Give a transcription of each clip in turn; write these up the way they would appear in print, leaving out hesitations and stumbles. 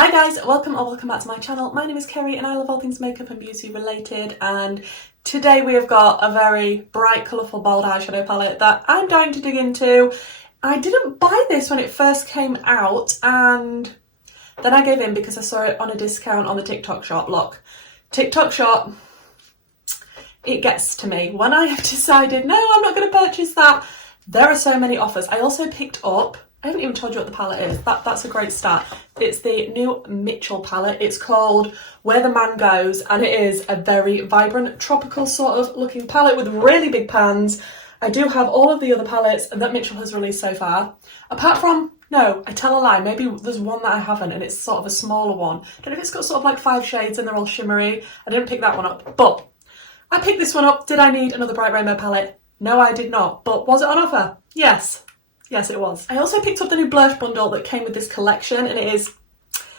Hi guys, welcome back to my channel. My name is Kerry and I love all things makeup and beauty related, and today we have got a very bright, colourful, bold eyeshadow palette that I'm dying to dig into. I didn't buy this when it first came out and then I gave in because I saw it on a discount on the TikTok shop. Look, TikTok shop, it gets to me. When I have decided, no, I'm not going to purchase that, there are so many offers. I also picked up, I haven't even told you what the palette is. That's a great start. It's the new Mitchell palette. It's called Where the Man Goes, and it is a very vibrant, tropical sort of looking palette with really big pans. I do have all of the other palettes that Mitchell has released so far. Apart from, no, I tell a lie, maybe there's one that I haven't and it's sort of a smaller one. I don't know if it's got sort of like 5 shades and they're all shimmery. I didn't pick that one up, but I picked this one up. Did I need another bright rainbow palette? No, I did not. But was it on offer? Yes. Yes, it was. I also picked up the new blush bundle that came with this collection, and it is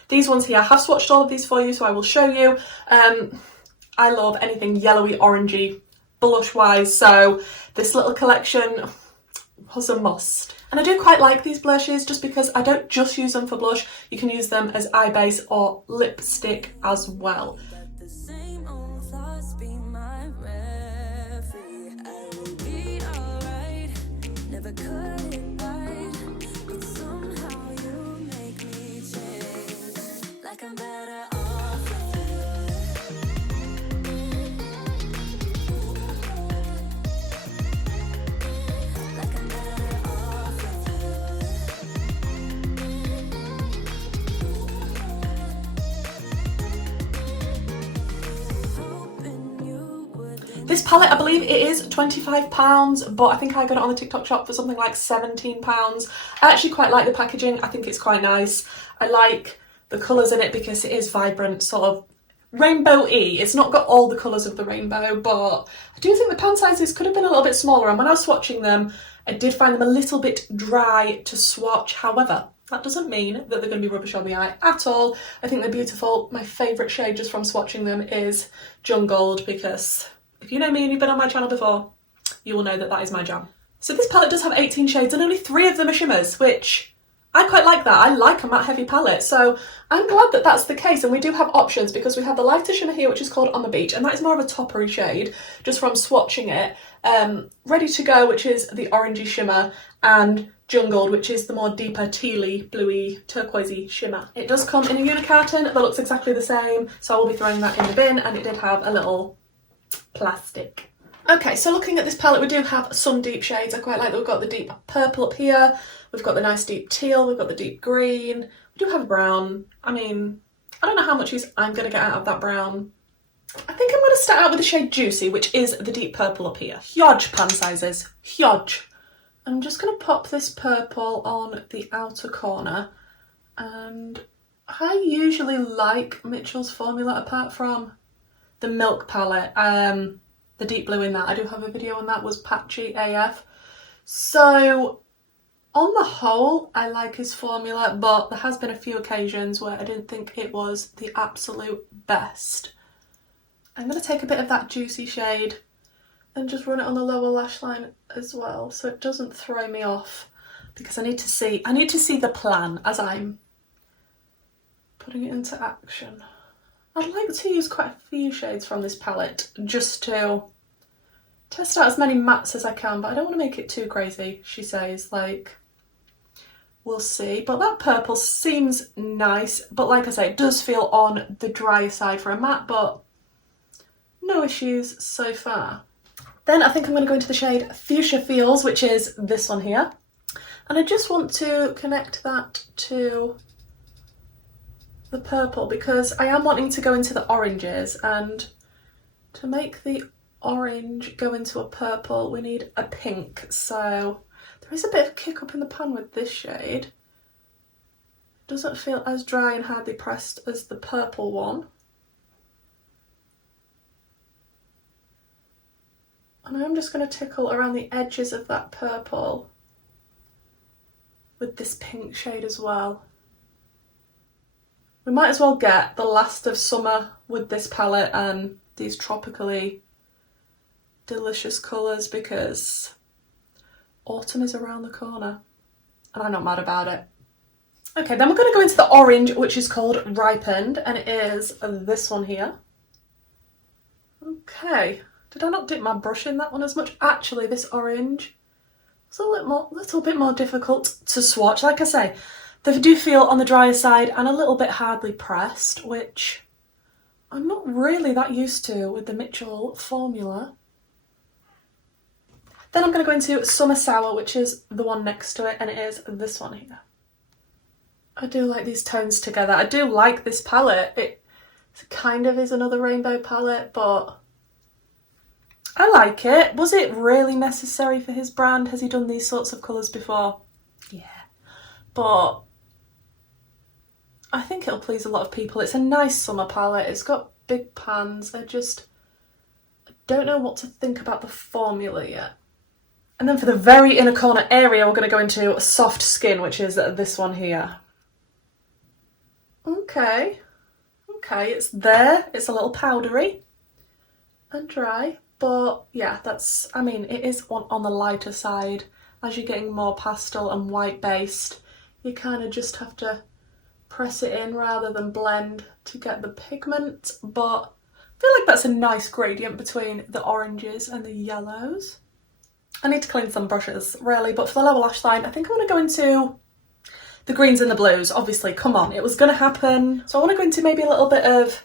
these ones here. I have swatched all of these for you, so I will show you. I love anything yellowy, orangey, blush-wise, so this little collection was a must. And I do quite like these blushes just because I don't just use them for blush. You can use them as eye base or lipstick as well. This palette, I believe it is £25, but I think I got it on the TikTok shop for something like £17. I actually quite like the packaging. I think it's quite nice. I like the colours in it because it is vibrant, sort of rainbow-y. It's not got all the colours of the rainbow, but I do think the pan sizes could have been a little bit smaller, and when I was swatching them, I did find them a little bit dry to swatch. However, that doesn't mean that they're going to be rubbish on the eye at all. I think they're beautiful. My favourite shade just from swatching them is Jungled, because if you know me and you've been on my channel before, you will know that that is my jam. So this palette does have 18 shades and only 3 of them are shimmers, which I quite like that. I like a matte heavy palette, so I'm glad that that's the case. And we do have options because we have the lighter shimmer here, which is called On the Beach, and that is more of a toppery shade just from swatching it. Ready to Go, which is the orangey shimmer, and Jungled, which is the more deeper tealy, bluey, turquoisey shimmer. It does come in a unicarton that looks exactly the same, so I will be throwing that in the bin, and it did have a little plastic. Okay, so looking at this palette, we do have some deep shades. I quite like that we've got the deep purple up here, we've got the nice deep teal, we've got the deep green, we do have brown. I mean, I don't know how much use I'm going to get out of that brown. I think I'm going to start out with the shade Juicy, which is the deep purple up here. Huge pan sizes, huge. I'm just going to pop this purple on the outer corner, and I usually like Mitchell's formula apart from the Milk palette, the deep blue in that. I do have a video on that, was patchy AF. So on the whole, I like his formula, but there has been a few occasions where I didn't think it was the absolute best. I'm going to take a bit of that Juicy shade and just run it on the lower lash line as well, so it doesn't throw me off, because I need to see the plan as I'm putting it into action. I'd like to use quite a few shades from this palette just to test out as many mattes as I can, but I don't want to make it too crazy, she says. Like, we'll see. But that purple seems nice, but like I say, it does feel on the drier side for a matte, but no issues so far. Then I think I'm going to go into the shade Fuchsia Feels, which is this one here. And I just want to connect that to the purple because I am wanting to go into the oranges, and to make the orange go into a purple we need a pink, so there is a bit of kick up in the pan with this shade. It doesn't feel as dry and hardly pressed as the purple one, and I'm just going to tickle around the edges of that purple with this pink shade as well. We might as well get the last of summer with this palette and these tropically delicious colours, because autumn is around the corner and I'm not mad about it. Okay, then we're going to go into the orange, which is called Ripened, and it is this one here. Okay, did I not dip my brush in that one as much? Actually, this orange is a little bit more difficult to swatch. Like I say, they do feel on the drier side and a little bit hardly pressed, which I'm not really that used to with the Mitchell formula. Then I'm going to go into Summer Sour, which is the one next to it, and it is this one here. I do like these tones together. I do like this palette. It kind of is another rainbow palette, but I like it. Was it really necessary for his brand? Has he done these sorts of colours before? Yeah. But I think it'll please a lot of people. It's a nice summer palette. It's got big pans. I don't know what to think about the formula yet. And then for the very inner corner area, we're going to go into Soft Skin, which is this one here. Okay, it's there. It's a little powdery and dry, but yeah, I mean, it is on the lighter side. As you're getting more pastel and white based, you kind of just have to press it in rather than blend to get the pigment, but I feel like that's a nice gradient between the oranges and the yellows. I need to clean some brushes, really, but for the lower lash line, I think I'm going to go into the greens and the blues. Obviously, come on, it was going to happen. So I want to go into maybe a little bit of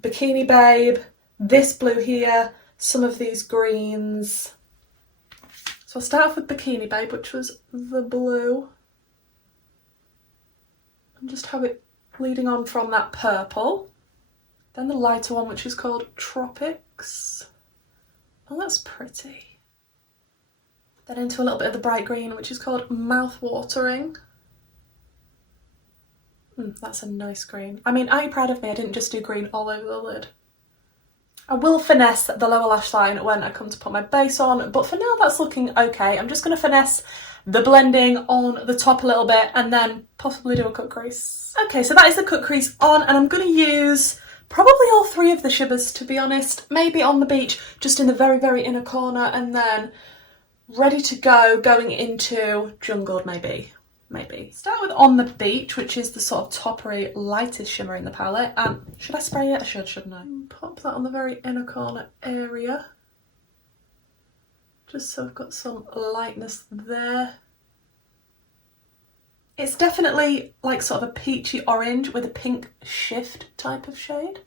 Bikini Babe, this blue here, some of these greens. So I'll start off with Bikini Babe, which was the blue. And just have it leading on from that purple. Then the lighter one, which is called Tropics. Oh, that's pretty. Then into a little bit of the bright green, which is called Mouth-Watering. That's a nice green. I mean, are you proud of me? I didn't just do green all over the lid. I will finesse the lower lash line when I come to put my base on, but for now that's looking okay. I'm just going to finesse the blending on the top a little bit and then possibly do a cut crease. Okay, so that is the cut crease on, and I'm going to use probably all three of the shimmers, to be honest. Maybe on the beach, just in the very, very inner corner, and then ready to go going into Jungled maybe. Start with On the Beach, which is the sort of toppery, lightest shimmer in the palette. Should I spray it? I shouldn't I? Pop that on the very inner corner area. Just so I've got some lightness there. It's definitely like sort of a peachy orange with a pink shift type of shade.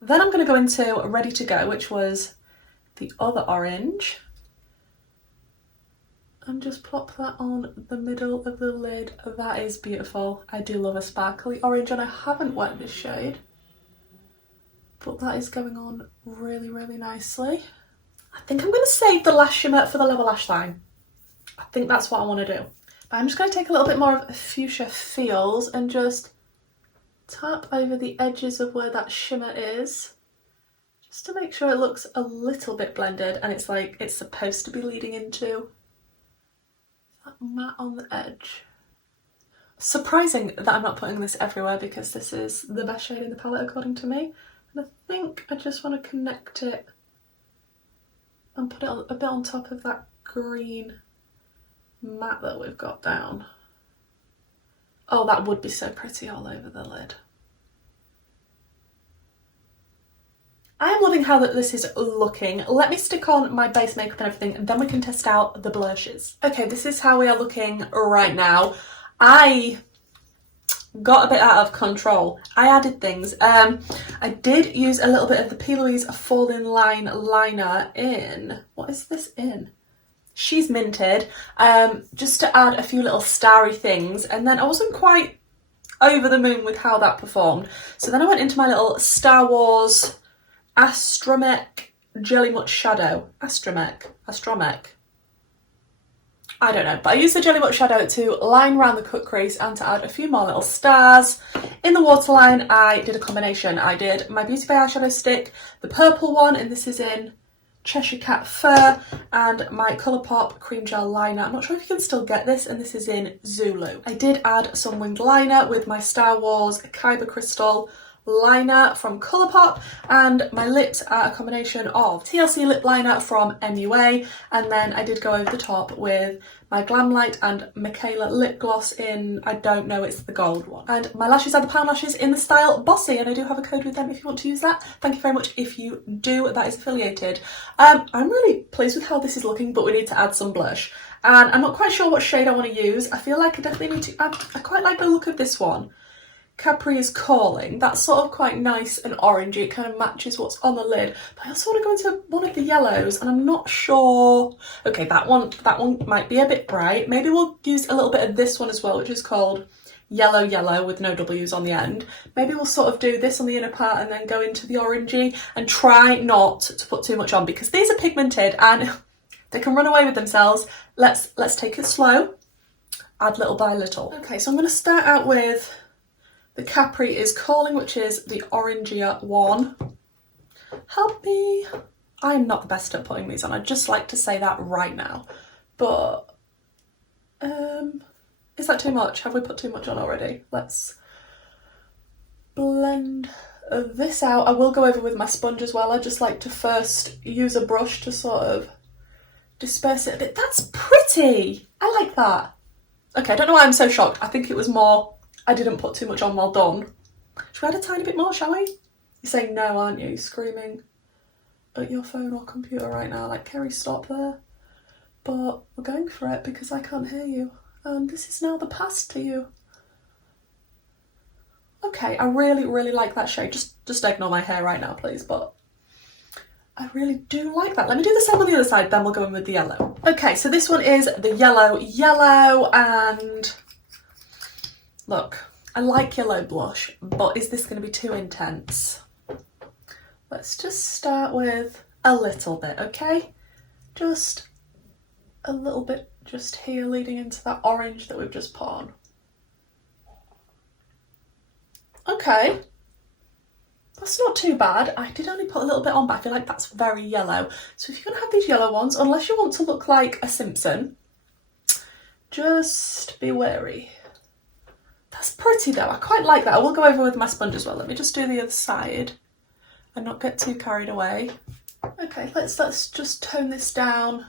Then I'm going to go into Ready to Go, which was the other orange. And just plop that on the middle of the lid. That is beautiful. I do love a sparkly orange, and I haven't worked this shade, but that is going on really, really nicely. I think I'm going to save the lash shimmer for the lower lash line. I think that's what I want to do. But I'm just going to take a little bit more of Fuchsia Feels and just tap over the edges of where that shimmer is, just to make sure it looks a little bit blended and it's like it's supposed to be leading into that matte on the edge. Surprising that I'm not putting this everywhere, because this is the best shade in the palette according to me. And I think I just want to connect it and put it a bit on top of that green matte that we've got down. Oh, that would be so pretty all over the lid. I am loving how this is looking. Let me stick on my base makeup and everything, and then we can test out the blushes. Okay, this is how we are looking right now. I got a bit out of control. I added things. I did use a little bit of the P. Louise Fall in Line liner in... What is this in? She's Minted. Just to add a few little starry things, and then I wasn't quite over the moon with how that performed. So then I went into my little Star Wars Astromech Jelly Much Shadow. Astromech. I don't know, but I used the Jelly Much Shadow to line around the cut crease and to add a few more little stars. In the waterline, I did a combination. I did my Beauty by Eyeshadow stick, the purple one, and this is in Cheshire Cat Fur, and my Colourpop Cream Gel Liner. I'm not sure if you can still get this, and this is in Zulu. I did add some winged liner with my Star Wars Kyber Crystal liner from Colourpop, and my lips are a combination of TLC lip liner from MUA, and then I did go over the top with my Glam Light and Michaela lip gloss in, I don't know, it's the gold one. And my lashes are the Pound Lashes in the style Bossy, and I do have a code with them if you want to use that. Thank you very much if you do, that is affiliated. I'm really pleased with how this is looking, but we need to add some blush. And I'm not quite sure what shade I want to use. I feel like I definitely need to add, I quite like the look of this one. Capri is Calling. That's sort of quite nice and orangey. It kind of matches what's on the lid. But I also want to go into one of the yellows, and I'm not sure. Okay, that one might be a bit bright. Maybe we'll use a little bit of this one as well, which is called Yellow Yellow with no W's on the end. Maybe we'll sort of do this on the inner part and then go into the orangey, and try not to put too much on because these are pigmented and they can run away with themselves. Let's take it slow. Add little by little. Okay, so I'm going to start out with the Capri is Calling, which is the orangier one. Help me. I am not the best at putting these on. I'd just like to say that right now. But, is that too much? Have we put too much on already? Let's blend this out. I will go over with my sponge as well. I just like to first use a brush to sort of disperse it a bit. That's pretty. I like that. Okay, I don't know why I'm so shocked. I think it was more I didn't put too much on well done. Should we add a tiny bit more, shall we? You're saying no, aren't you? Screaming at your phone or computer right now, like, Kerry, stop there. But we're going for it because I can't hear you. And this is now the past to you. Okay, I really, really like that shade. Just ignore my hair right now, please, but I really do like that. Let me do the same on the other side, then we'll go in with the yellow. Okay, so this one is the yellow, and look, I like yellow blush, but is this going to be too intense? Let's just start with a little bit, okay? Just a little bit just here leading into that orange that we've just put on. Okay, that's not too bad. I did only put a little bit on, but I feel like that's very yellow. So if you're going to have these yellow ones, unless you want to look like a Simpson, just be wary. That's pretty though, I quite like that. I will go over with my sponge as well. Let me just do the other side and not get too carried away. Okay, let's just tone this down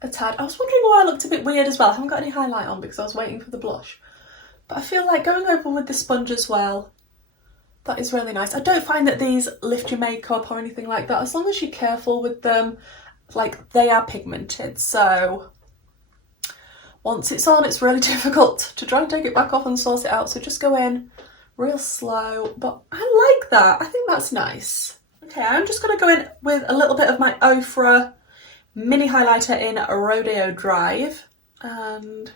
a tad. I was wondering why I looked a bit weird as well. I haven't got any highlight on because I was waiting for the blush. But I feel like going over with the sponge as well, that is really nice. I don't find that these lift your makeup or anything like that, as long as you're careful with them. Like, they are pigmented, so once it's on, it's really difficult to try and take it back off and source it out. So just go in real slow, but I like that. I think that's nice. Okay, I'm just going to go in with a little bit of my Ofra mini highlighter in Rodeo Drive and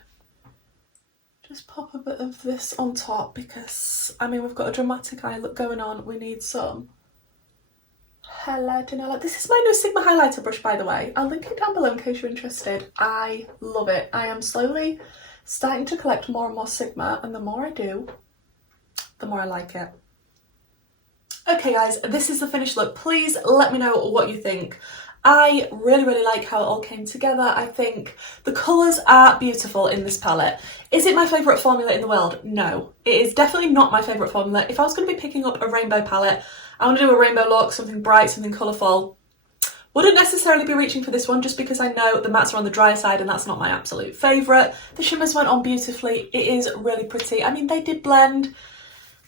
just pop a bit of this on top because, I mean, we've got a dramatic eye look going on. We need some highlighting. This is my new Sigma highlighter brush, by the way. I'll link it down below in case you're interested. I love it. I am slowly starting to collect more and more Sigma, and the more I do, the more I like it. Okay guys, this is the finished look. Please let me know what you think. I really, really like how it all came together. I think the colours are beautiful in this palette. Is it my favourite formula in the world? No. It is definitely not my favourite formula. If I was going to be picking up a rainbow palette, I want to do a rainbow look, something bright, something colourful. Wouldn't necessarily be reaching for this one just because I know the mattes are on the drier side and that's not my absolute favourite. The shimmers went on beautifully. It is really pretty. I mean, they did blend.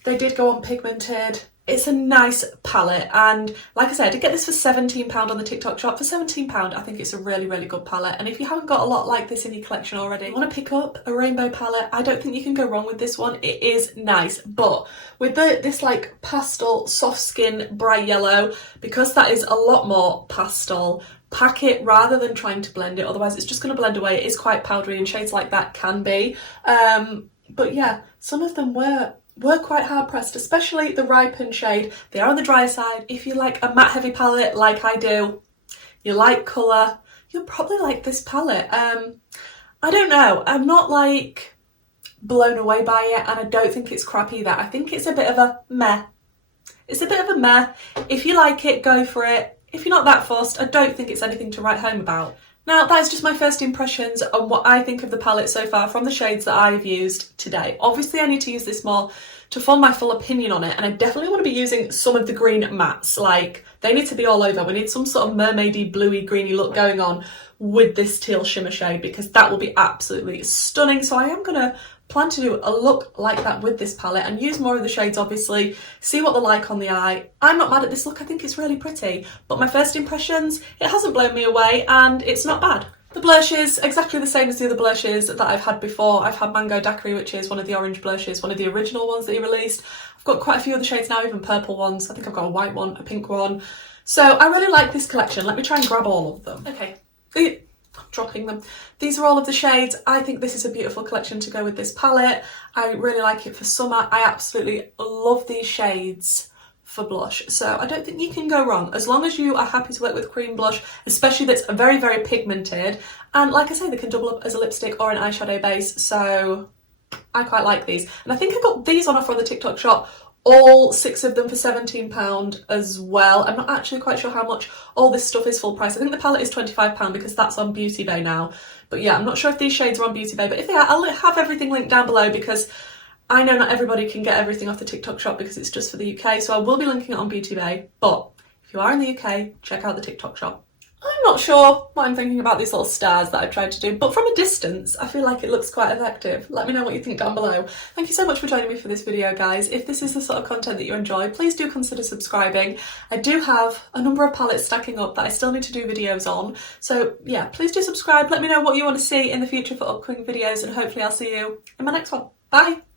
They did go on pigmented. It's a nice palette, and like I said, I did get this for £17 on the TikTok shop. For £17, I think it's a really, really good palette, and if you haven't got a lot like this in your collection already, you want to pick up a rainbow palette, I don't think you can go wrong with this one. It is nice, but with this like pastel, soft skin, bright yellow, because that is a lot more pastel, pack it rather than trying to blend it, otherwise it's just going to blend away. It is quite powdery, and shades like that can be. But yeah, some of them were quite hard pressed, especially the Ripened shade. They are on the drier side. If you like a matte heavy palette like I do, you like colour, you'll probably like this palette. I don't know, I'm not like blown away by it, and I don't think it's crap either. I think it's a bit of a meh. It's a bit of a meh. If you like it, go for it. If you're not that fussed, I don't think it's anything to write home about. Now, that's just my first impressions on what I think of the palette so far from the shades that I've used today. Obviously, I need to use this more to form my full opinion on it, and I definitely want to be using some of the green mattes. Like, they need to be all over. We need some sort of mermaidy, bluey, greeny look going on with this teal shimmer shade, because that will be absolutely stunning. So I am going to plan to do a look like that with this palette and use more of the shades, obviously, see what they're like on the eye. I'm not mad at this look, I think it's really pretty, but my first impressions, it hasn't blown me away and it's not bad. The blushes, exactly the same as the other blushes that I've had before. I've had Mango Daiquiri, which is one of the orange blushes, one of the original ones that he released. I've got quite a few other shades now, even purple ones. I think I've got a white one, a pink one. So I really like this collection. Let me try and grab all of them. Okay. I'm dropping them. These are all of the shades. I think this is a beautiful collection to go with this palette. I really like it for summer. I absolutely love these shades for blush, so I don't think you can go wrong as long as you are happy to work with cream blush, especially that's very, very pigmented. And like I say, they can double up as a lipstick or an eyeshadow base, so I quite like these. And I think I got these on offer on the TikTok shop, all 6 of them for £17 as well. I'm not actually quite sure how much all this stuff is full price. I think the palette is £25 because that's on Beauty Bay now. But yeah, I'm not sure if these shades are on Beauty Bay, but if they are, I'll have everything linked down below, because I know not everybody can get everything off the TikTok shop because it's just for the UK, so I will be linking it on Beauty Bay. But if you are in the UK, check out the TikTok shop. I'm not sure what I'm thinking about these little stars that I've tried to do, but from a distance, I feel like it looks quite effective. Let me know what you think down below. Thank you so much for joining me for this video, guys. If this is the sort of content that you enjoy, please do consider subscribing. I do have a number of palettes stacking up that I still need to do videos on. So yeah, please do subscribe. Let me know what you want to see in the future for upcoming videos, and hopefully I'll see you in my next one. Bye!